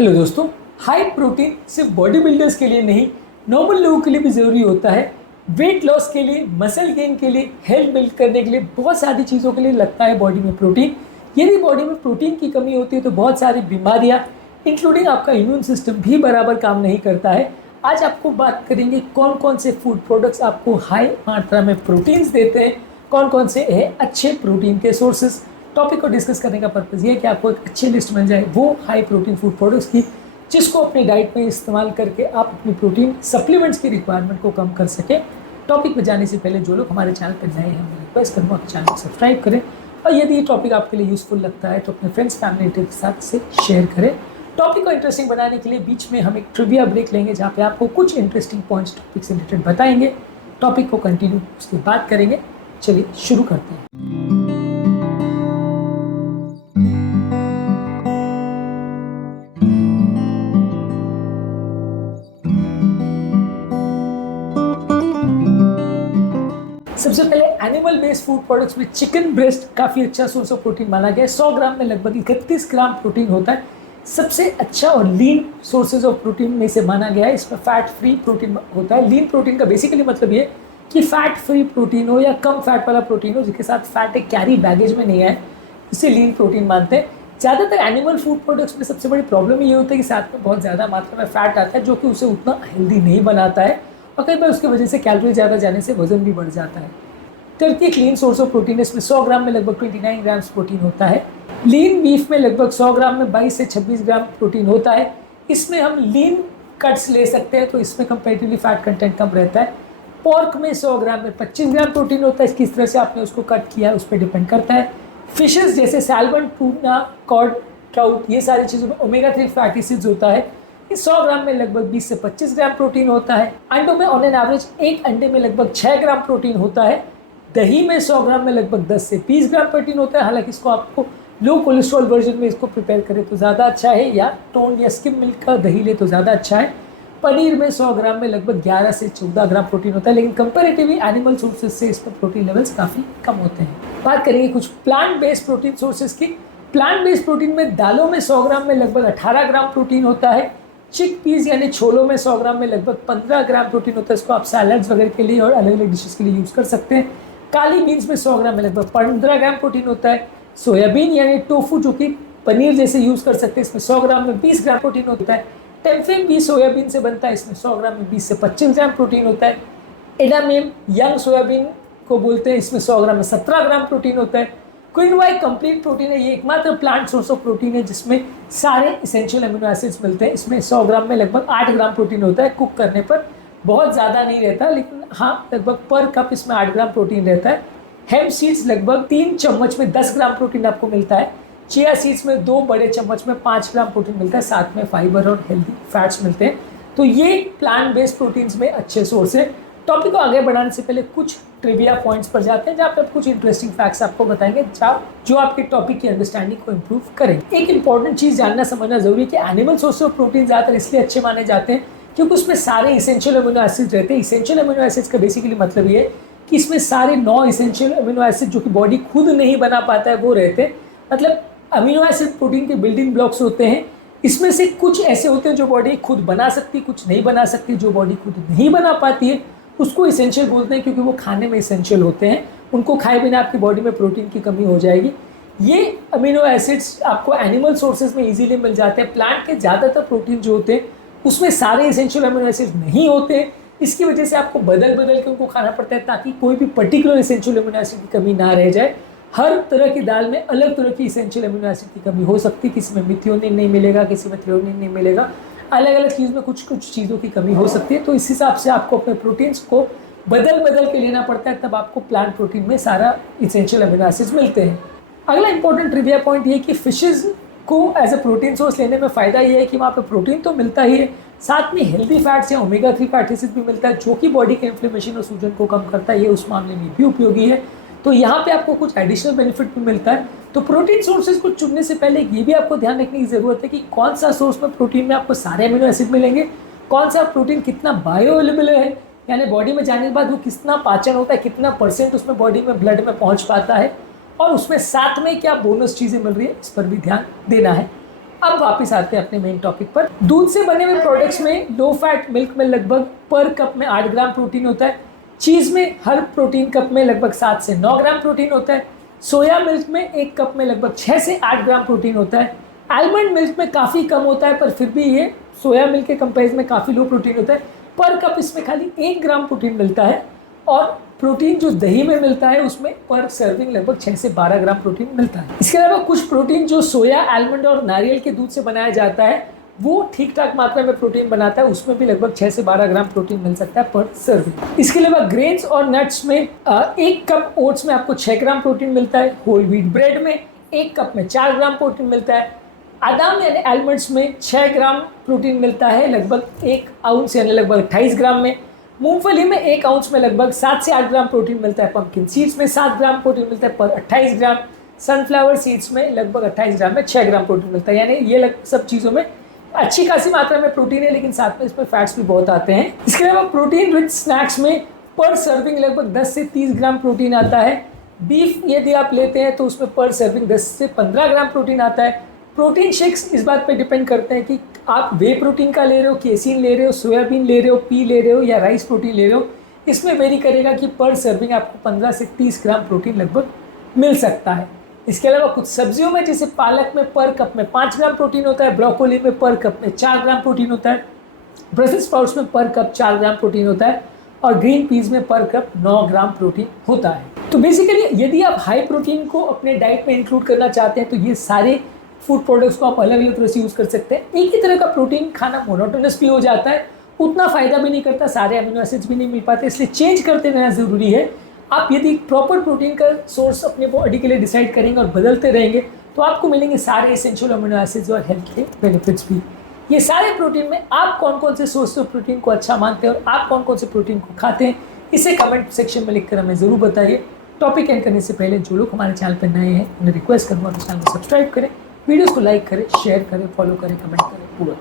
Hello दोस्तों, high protein सिर्फ body builders के लिए नहीं, नॉर्मल लोगों के लिए भी ज़रूरी होता है। वेट लॉस के लिए, मसल गेन के लिए, हेल्थ बिल्ड करने के लिए, बहुत सारी चीज़ों के लिए लगता है बॉडी में प्रोटीन। यदि बॉडी में प्रोटीन की कमी होती है तो बहुत सारी बीमारियाँ इंक्लूडिंग आपका इम्यून सिस्टम भी बराबर काम नहीं करता है। आज आपको बात करेंगे कौन कौन से फूड प्रोडक्ट्स आपको हाई मात्रा में प्रोटीन्स देते हैं, कौन कौन से हैं अच्छे प्रोटीन के सोर्सेज। टॉपिक को डिस्कस करने का पर्पज़ ये है कि आपको एक अच्छी लिस्ट मिल जाए वो हाई प्रोटीन फूड प्रोडक्ट्स की, जिसको अपनी डाइट में इस्तेमाल करके आप अपनी प्रोटीन सप्लीमेंट्स की रिक्वायरमेंट को कम कर सकें। टॉपिक में जाने से पहले जो लोग हमारे चैनल पर नए हैं, मैं रिक्वेस्ट करूँगा कि चैनल को सब्सक्राइब करें और यदि ये टॉपिक आपके लिए यूजफुल लगता है तो अपने फ्रेंड्स फैमिली के साथ से शेयर करें। टॉपिक को इंटरेस्टिंग बनाने के लिए बीच में हम एक ट्रिविया ब्रेक लेंगे जहाँ पे आपको कुछ इंटरेस्टिंग पॉइंट्स टॉपिक से रिलेटेड बताएंगे। टॉपिक को कंटिन्यू उसके बाद करेंगे। चलिए शुरू करते हैं। सबसे पहले एनिमल बेस्ड फूड प्रोडक्ट्स में चिकन ब्रेस्ट काफ़ी अच्छा सोर्स ऑफ प्रोटीन माना गया है। 100 ग्राम में लगभग 31 ग्राम प्रोटीन होता है। सबसे अच्छा और लीन सोर्सेज ऑफ प्रोटीन में से माना गया है। इसमें फैट फ्री प्रोटीन होता है। लीन प्रोटीन का बेसिकली मतलब ये कि फैट फ्री प्रोटीन हो या कम फैट वाला प्रोटीन हो जिसके साथ फैट एक कैरी बैगेज में नहीं आए, इसे लीन प्रोटीन मानते हैं। ज़्यादातर एनिमल फूड प्रोडक्ट्स में सबसे बड़ी प्रॉब्लम ये होता है कि साथ में बहुत ज़्यादा मात्रा में फैट आता है जो कि उसे उतना हेल्दी नहीं बनाता है और कई बार उसकी वजह से कैलोरी ज़्यादा जाने से वजन भी बढ़ जाता है। टर्की एक लीन सोर्स ऑफ प्रोटीन है। इसमें 100 ग्राम में लगभग 29 ग्राम्स प्रोटीन होता है। लीन बीफ में लगभग 100 ग्राम में 22 से 26 ग्राम प्रोटीन होता है। इसमें हम लीन कट्स ले सकते हैं तो इसमें कंपैरेटिवली फैट कंटेंट कम रहता है। पोर्क में 100 ग्राम में 25 ग्राम प्रोटीन होता है। किस तरह से आपने उसको कट किया उस पर डिपेंड करता है। फिशेस जैसे सैल्मन, टूना, कॉड, ट्राउट, ये सारी चीज़ों में ओमेगा 3 फैटी एसिड्स होता है। 100 ग्राम में लगभग 20 से 25 ग्राम प्रोटीन होता है। अंडों में ऑन एन एवरेज एक अंडे में लगभग 6 ग्राम प्रोटीन होता है। दही में 100 ग्राम में लगभग 10 से 20 ग्राम प्रोटीन होता है। हालांकि इसको आपको लो कोलेस्ट्रॉल वर्जन में इसको प्रिपेयर करें तो ज़्यादा अच्छा है, या टोन या स्किम मिल्क का दही ले तो ज़्यादा अच्छा है। पनीर में 100 ग्राम में लगभग 11 से 14 ग्राम प्रोटीन होता है, लेकिन कंपैरेटिवली एनिमल सोर्सेज से इसमें प्रोटीन लेवल्स काफ़ी कम होते हैं। बात करेंगे कुछ प्लांट बेस्ड प्रोटीन सोर्सेज की। प्लांट बेस्ड प्रोटीन में दालों में 100 ग्राम में लगभग 18 ग्राम प्रोटीन होता है। चिक पीस यानी छोलों में 100 ग्राम में लगभग 15 ग्राम प्रोटीन होता है। इसको आप सैलड्स वगैरह के लिए और अलग अलग डिशेस के लिए यूज़ कर सकते हैं। काली बीन्स में 100 ग्राम में लगभग 15 ग्राम प्रोटीन होता है। सोयाबीन यानी टोफू जो कि पनीर जैसे यूज़ कर सकते हैं, इसमें 100 ग्राम में 20 ग्राम प्रोटीन होता है। टेम्फे भी सोयाबीन से बनता है, इसमें 100 ग्राम में 20 से 25 ग्राम प्रोटीन होता है। एडामेम यंग सोयाबीन को बोलते हैं, इसमें 100 ग्राम में 17 ग्राम प्रोटीन होता है। क्विनोआ एक कंप्लीट प्रोटीन है। ये एकमात्र प्लांट सोर्स ऑफ प्रोटीन है जिसमें सारे इसेंशियल अमीनो एसिड्स मिलते हैं। इसमें 100 ग्राम में लगभग 8 ग्राम प्रोटीन होता है। कुक करने पर बहुत ज़्यादा नहीं रहता, लेकिन हाँ लगभग पर कप इसमें 8 ग्राम प्रोटीन रहता है। हेम्प सीड्स लगभग 3 चम्मच में 10 ग्राम प्रोटीन आपको मिलता है। चिया सीड्स में 2 बड़े चम्मच में 5 ग्राम प्रोटीन मिलता है, साथ में फाइबर और हेल्दी फैट्स मिलते हैं। तो ये प्लांट बेस्ड प्रोटीन्स में अच्छे सोर्स है। टॉपिक को आगे बढ़ाने से पहले कुछ ट्रिविया पॉइंट्स पर जाते हैं जहाँ पे कुछ इंटरेस्टिंग फैक्ट्स आपको बताएंगे जो आपके टॉपिक की अंडरस्टैंडिंग को इम्प्रूव करेंगे। एक इंपॉर्टेंट चीज़ जानना समझना जरूरी है कि एनिमल सोर्स ऑफ प्रोटीन ज़्यादातर इसलिए अच्छे माने जाते हैं क्योंकि उसमें सारे इसेंशियल अमीनो एसिड्स रहते हैं। इसेंशियल अमीनो एसिड्स का बेसिकली मतलब ये है कि इसमें सारे 9 इसेंशियल अमीनो एसिड जो कि बॉडी खुद नहीं बना पाता है वो रहते हैं। मतलब अमीनो एसिड प्रोटीन के बिल्डिंग ब्लॉक्स होते हैं। इसमें से कुछ ऐसे होते हैं जो बॉडी खुद बना सकती है, कुछ नहीं बना सकती। जो बॉडी खुद नहीं बना पाती है उसको इसेंशियल बोलते हैं क्योंकि वो खाने में इसेंशियल होते हैं। उनको खाए बिना आपकी बॉडी में प्रोटीन की कमी हो जाएगी। ये अमीनो एसिड्स आपको एनिमल सोर्सेज में इजीली मिल जाते हैं। प्लांट के ज़्यादातर प्रोटीन जो होते हैं उसमें सारे इसेंशियल अमीनो एसिड्स नहीं होते हैं। इसकी वजह से आपको बदल बदल के उनको खाना पड़ता है ताकि कोई भी पर्टिकुलर इसेंशियल अमीनो एसिड की कमी ना रह जाए। हर तरह की दाल में अलग तरह की इसेंशियल अमीनो एसिड की कमी हो सकती है। किसी में मिथियोनिन नहीं मिलेगा, किसी में थ्रेओनिन नहीं मिलेगा। अलग अलग चीज़ में कुछ कुछ चीज़ों की कमी हो सकती है। तो इस हिसाब से आपको अपने प्रोटीन्स को बदल बदल के लेना पड़ता है, तब आपको प्लांट प्रोटीन में सारा इसेंशियल अमीनो एसिड्स मिलते हैं। अगला इंपॉर्टेंट ट्रिविया पॉइंट ये कि फिशेज़ को एज अ प्रोटीन सोर्स लेने में फ़ायदा ये है कि वहाँ पे प्रोटीन तो मिलता ही है, साथ में हेल्दी फैट्स या ओमेगा 3 फैटी एसिड भी मिलता है जो कि बॉडी के इन्फ्लेमेशन और सूजन को कम करता है। ये उस मामले में भी उपयोगी है। तो यहाँ पे आपको कुछ एडिशनल बेनिफिट भी मिलता है। तो प्रोटीन सोर्सेज को चुनने से पहले ये भी आपको ध्यान रखने की ज़रूरत है कि कौन सा सोर्स में प्रोटीन में आपको सारे अमीनो एसिड मिलेंगे, कौन सा प्रोटीन कितना बायो अवेलेबल है, यानी बॉडी में जाने के बाद वो कितना पाचन होता है, कितना % उसमें बॉडी में ब्लड में पहुँच पाता है, और उसमें साथ में क्या बोनस चीज़ें मिल रही है, इस पर भी ध्यान देना है। अब वापस आते हैं अपने मेन टॉपिक पर। दूध से बने हुए प्रोडक्ट्स में लो फैट मिल्क में लगभग पर कप में 8 ग्राम प्रोटीन होता है। चीज़ में हर प्रोटीन कप में लगभग 7 से 9 ग्राम प्रोटीन होता है। सोया मिल्क में एक कप में लगभग 6 से 8 ग्राम प्रोटीन होता है। आलमंड मिल्क में काफ़ी कम होता है, पर फिर भी ये सोया मिल्क के कंपेरिजन में काफ़ी लो प्रोटीन होता है। पर कप इसमें खाली 1 ग्राम प्रोटीन मिलता है, और प्रोटीन जो दही में मिलता है उसमें पर सर्विंग लगभग 6 से 12 ग्राम प्रोटीन मिलता है। इसके अलावा कुछ प्रोटीन जो सोया, आलमंड और नारियल के दूध से बनाया जाता है वो ठीक ठाक मात्रा में प्रोटीन बनाता है, उसमें भी लगभग 6 से 12 ग्राम प्रोटीन मिल सकता है पर सर्विंग। इसके अलावा ग्रेन्स और नट्स में 1 कप ओट्स में आपको 6 ग्राम प्रोटीन मिलता है। होल व्हीट ब्रेड में 1 कप में 4 ग्राम प्रोटीन मिलता है। बादाम यानी आलमंड्स में 6 ग्राम प्रोटीन मिलता है, लगभग 1 आउंस यानी लगभग 28 ग्राम में। मूंगफली में 1 आउंस में लगभग 7 से 8 ग्राम प्रोटीन मिलता है। पंपकिन सीड्स में 7 ग्राम प्रोटीन मिलता है पर 28 ग्राम। सनफ्लावर सीड्स में लगभग 28 ग्राम में 6 ग्राम प्रोटीन मिलता है। यानी ये सब चीज़ों में अच्छी खासी मात्रा में प्रोटीन है, लेकिन साथ में इसमें फैट्स भी बहुत आते हैं। इसके अलावा प्रोटीन रिच स्नैक्स में पर सर्विंग लगभग 10 से 30 ग्राम प्रोटीन आता है। बीफ यदि आप लेते हैं तो उसमें पर सर्विंग 10 से 15 ग्राम प्रोटीन आता है। प्रोटीन शेक्स इस बात पे डिपेंड करते हैं कि आप वे प्रोटीन का ले रहे हो, केसीन ले रहे हो, सोयाबीन ले रहे हो, पी ले रहे हो या राइस प्रोटीन ले रहे हो। इसमें वेरी करेगा कि पर सर्विंग आपको 15 से 30 ग्राम प्रोटीन लगभग मिल सकता है। इसके अलावा कुछ सब्जियों में जैसे पालक में पर कप में 5 ग्राम प्रोटीन होता है, ब्रोकोली में पर कप में 4 ग्राम प्रोटीन होता है, ब्रसेल्स स्प्राउट्स में पर कप 4 ग्राम प्रोटीन होता है, और ग्रीन पीज में पर कप 9 ग्राम प्रोटीन होता है। तो बेसिकली यदि आप हाई प्रोटीन को अपने डाइट में इंक्लूड करना चाहते हैं तो ये सारे फूड प्रोडक्ट्स को आप अलग अलग तरह से यूज़ कर सकते हैं। एक ही तरह का प्रोटीन खाना मोनोटोनस भी हो जाता है, उतना फ़ायदा भी नहीं करता, सारे अमीनो एसिड्स भी नहीं मिल पाते, इसलिए चेंज करते रहना ज़रूरी है। आप यदि प्रॉपर प्रोटीन का सोर्स अपने बॉडी के लिए डिसाइड करेंगे और बदलते रहेंगे तो आपको मिलेंगे सारे एसेंशियल अमीनो एसिड्स और हेल्थ के बेनिफिट्स भी। ये सारे प्रोटीन में आप कौन कौन से सोर्स ऑफ प्रोटीन को अच्छा मानते हैं और आप कौन कौन से प्रोटीन को खाते हैं, इसे कमेंट सेक्शन में लिखकर हमें ज़रूर बताइए। टॉपिक एंड करने से पहले जो लोग हमारे चैनल पर नए हैं उन्हें रिक्वेस्ट करूँगा कि चैनल को सब्सक्राइब करें, वीडियोज़ को लाइक करें, शेयर करें, फॉलो करें, कमेंट करें पूरा।